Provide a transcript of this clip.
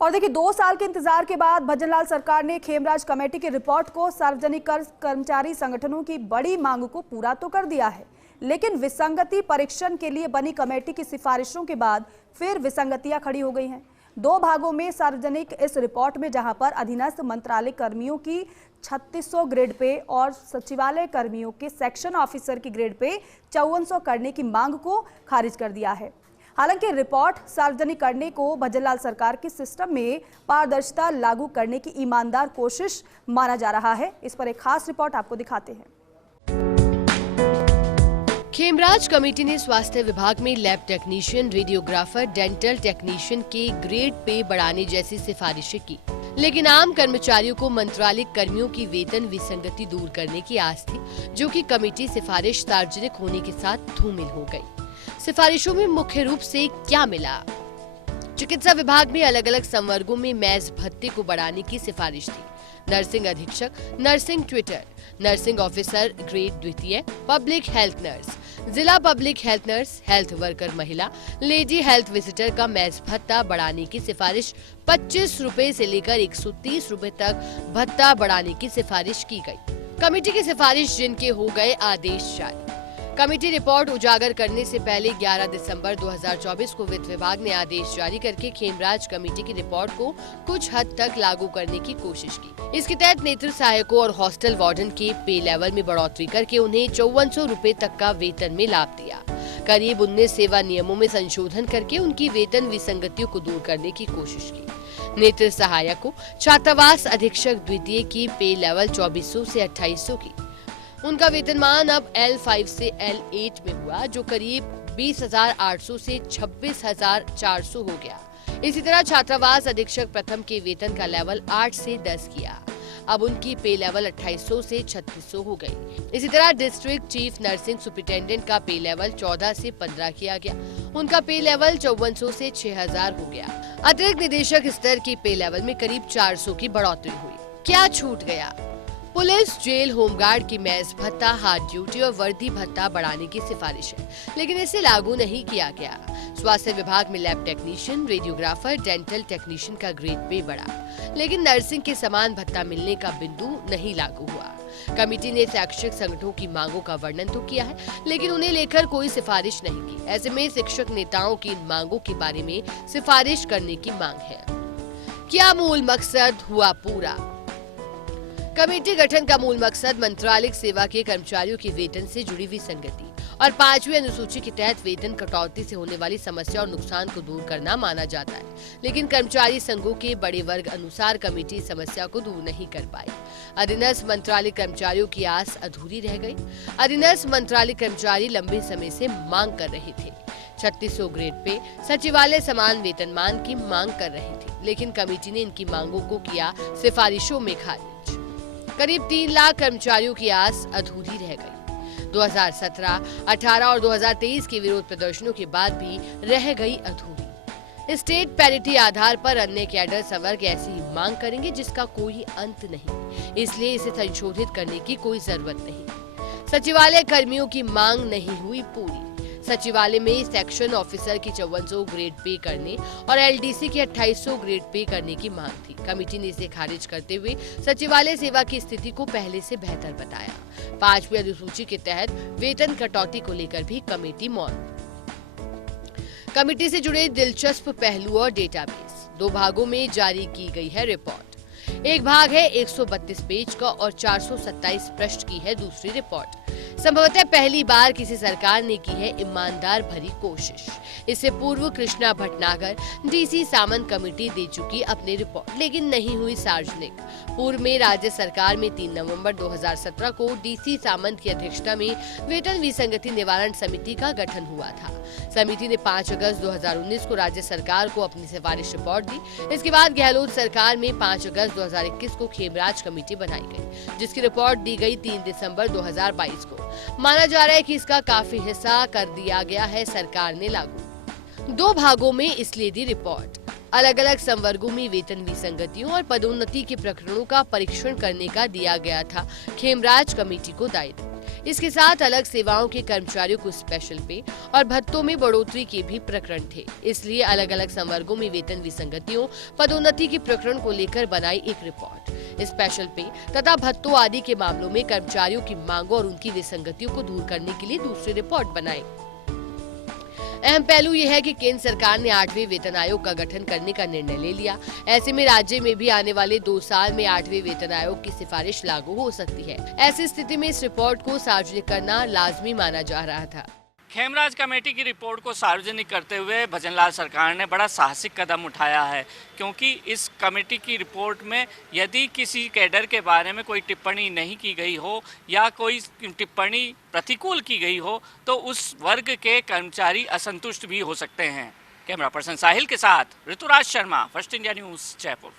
और देखिए 2 साल के इंतजार के बाद भजनलाल सरकार ने खेमराज कमेटी की रिपोर्ट को सार्वजनिक कर्मचारी संगठनों की बड़ी मांग को पूरा तो कर दिया है, लेकिन विसंगति परीक्षण के लिए बनी कमेटी की सिफारिशों के बाद फिर विसंगतियां खड़ी हो गई हैं। 2 भागों में सार्वजनिक इस रिपोर्ट में जहां पर अधीनस्थ मंत्रालय कर्मियों की 3600 ग्रेड पे और सचिवालय कर्मियों के सेक्शन ऑफिसर की ग्रेड पे 5400 करने की मांग को खारिज कर दिया है। हालांकि रिपोर्ट सार्वजनिक करने को भजनलाल सरकार के सिस्टम में पारदर्शिता लागू करने की ईमानदार कोशिश माना जा रहा है। इस पर एक खास रिपोर्ट आपको दिखाते हैं। खेमराज कमेटी ने स्वास्थ्य विभाग में lab technician, radiographer, dental technician के ग्रेड पे बढ़ाने जैसी सिफारिशें की, लेकिन आम कर्मचारियों को मंत्रालय कर्मियों की वेतन विसंगति दूर करने की आस थी, जो कि कमेटी सिफारिश सार्वजनिक होने के साथ धूमिल हो गई। सिफारिशों में मुख्य रूप से क्या मिला? चिकित्सा विभाग में अलग अलग संवर्गों में मेज भत्ते को बढ़ाने की सिफारिश थी। नर्सिंग अधीक्षक, nursing Twitter, nursing officer grade द्वितीय, पब्लिक हेल्थ नर्स, जिला public health nurse, health worker महिला, लेडी हेल्थ विजिटर का मेज भत्ता बढ़ाने की सिफारिश 25 रुपए से लेकर 130 रुपए तक भत्ता बढ़ाने की सिफारिश की गई। कमेटी की सिफारिश जिनके हो गए आदेश जारी। कमेटी रिपोर्ट उजागर करने से पहले 11 दिसंबर 2024 को वित्त विभाग ने आदेश जारी करके खेमराज कमेटी की रिपोर्ट को कुछ हद तक लागू करने की कोशिश की। इसके तहत नेत्र सहायकों और हॉस्टल वार्डन के पे लेवल में बढ़ोतरी करके उन्हें 5400 रुपए तक का वेतन में लाभ दिया। करीब 19 सेवा नियमों में संशोधन करके उनकी वेतन विसंगतियों को दूर करने की कोशिश की। नेत्र सहायकों, छात्रावास अधीक्षक द्वितीय की पे लेवल 2400 से 2800 की। उनका वेतनमान अब L5 से L8 में हुआ, जो करीब 20,800 से 26,400 हो गया। इसी तरह छात्रावास अधीक्षक प्रथम के वेतन का लेवल 8 से 10 किया। अब उनकी पे लेवल 2800 से 3600 हो गई। इसी तरह डिस्ट्रिक्ट चीफ नर्सिंग सुपरिटेंडेंट का पे लेवल 14 से 15 किया गया। उनका पे लेवल 5400 से 6000 हो गया। अतिरिक्त निदेशक स्तर की पे लेवल में करीब 400 की बढ़ोतरी हुई। क्या छूट गया? पुलिस, जेल, होमगार्ड की मेज भत्ता, हार्ड ड्यूटी और वर्दी भत्ता बढ़ाने की सिफारिश है, लेकिन इसे लागू नहीं किया गया। स्वास्थ्य विभाग में lab technician, radiographer, dental technician का ग्रेड पे बढ़ा, लेकिन नर्सिंग के समान भत्ता मिलने का बिंदु नहीं लागू हुआ। कमेटी ने शैक्षिक संगठनों की मांगों का वर्णन तो किया है, लेकिन उन्हें लेकर कोई सिफारिश नहीं की। ऐसे में शिक्षक नेताओं की इन मांगों के बारे में सिफारिश करने की मांग है। क्या मूल मकसद हुआ पूरा? कमेटी गठन का मूल मकसद मंत्रालयिक सेवा के कर्मचारियों के वेतन से जुड़ी हुई संगति और 5वीं अनुसूची के तहत वेतन कटौती से होने वाली समस्या और नुकसान को दूर करना माना जाता है, लेकिन कर्मचारी संघों के बड़े वर्ग अनुसार कमेटी समस्या को दूर नहीं कर पाई। अधीनस्थ मंत्रालय कर्मचारियों की आस अधूरी रह गई। अधीनस्थ मंत्रालय कर्मचारी लंबे समय से मांग कर रहे थे। 3600 ग्रेड पे सचिवालय समान वेतनमान की मांग कर रहे थे, लेकिन कमेटी ने इनकी मांगों को किया सिफारिशों में खारिज। करीब 3 लाख कर्मचारियों की आस अधूरी रह गई। 2017, 18 और 2023 के विरोध प्रदर्शनों के बाद भी रह गई अधूरी। स्टेट पैरिटी आधार पर अन्य कैडर संवर्ग ऐसी ही मांग करेंगे जिसका कोई अंत नहीं, इसलिए इसे संशोधित करने की कोई जरूरत नहीं। सचिवालय कर्मियों की मांग नहीं हुई पूरी। सचिवालय में सेक्शन ऑफिसर की 5400 ग्रेड पे करने और एलडीसी की 2800 ग्रेड पे करने की मांग थी। कमेटी ने इसे खारिज करते हुए सचिवालय सेवा की स्थिति को पहले से बेहतर बताया। 5वीं अनुसूची के तहत वेतन कटौती को लेकर भी कमेटी मौन। कमेटी से जुड़े दिलचस्प पहलू और डेटाबेस 2 भागों में जारी की गई है रिपोर्ट। एक भाग है 132 पेज का और 427 पृष्ठ की है दूसरी रिपोर्ट। संभवतः पहली बार किसी सरकार ने की है ईमानदार भरी कोशिश। इससे पूर्व कृष्णा भटनागर, डीसी सामंत कमेटी दे चुकी अपनी रिपोर्ट, लेकिन नहीं हुई सार्वजनिक। पूर्व में राज्य सरकार में 3 नवंबर 2017 को डीसी सामंत की अध्यक्षता में वेतन विसंगति निवारण समिति का गठन हुआ था। समिति ने 5 अगस्त 2019 को राज्य सरकार को अपनी सिफारिश रिपोर्ट दी। इसके बाद गहलोत सरकार में 5 अगस्त 2021 को खेमराज कमेटी बनाई गई, जिसकी रिपोर्ट दी गई 3 दिसंबर 2022 को। माना जा रहा है कि इसका काफी हिस्सा कर दिया गया है सरकार ने लागू। 2 भागों में इसलिए दी रिपोर्ट। अलग अलग संवर्गों में वेतन विसंगतियों और पदोन्नति के प्रकरणों का परीक्षण करने का दिया गया था खेमराज कमेटी को दायित्व। इसके साथ अलग सेवाओं के कर्मचारियों को स्पेशल पे और भत्तों में बढ़ोतरी के भी प्रकरण थे। इसलिए अलग अलग संवर्गों में वेतन विसंगतियों, पदोन्नति के प्रकरण को लेकर बनाई एक रिपोर्ट। स्पेशल पे तथा भत्तों आदि के मामलों में कर्मचारियों की मांगों और उनकी विसंगतियों को दूर करने के लिए दूसरी रिपोर्ट बनाई। अहम पहलू यह है कि केंद्र सरकार ने 8वें वेतन आयोग का गठन करने का निर्णय ले लिया। ऐसे में राज्य में भी आने वाले 2 साल में 8वें वेतन आयोग की सिफारिश लागू हो सकती है। ऐसी स्थिति में इस रिपोर्ट को सार्वजनिक करना लाजमी माना जा रहा था। खेमराज कमेटी की रिपोर्ट को सार्वजनिक करते हुए भजनलाल सरकार ने बड़ा साहसिक कदम उठाया है, क्योंकि इस कमेटी की रिपोर्ट में यदि किसी कैडर के बारे में कोई टिप्पणी नहीं की गई हो या कोई टिप्पणी प्रतिकूल की गई हो तो उस वर्ग के कर्मचारी असंतुष्ट भी हो सकते हैं। कैमरा पर्सन साहिल के साथ Rituraj Sharma, First India News, Jaipur.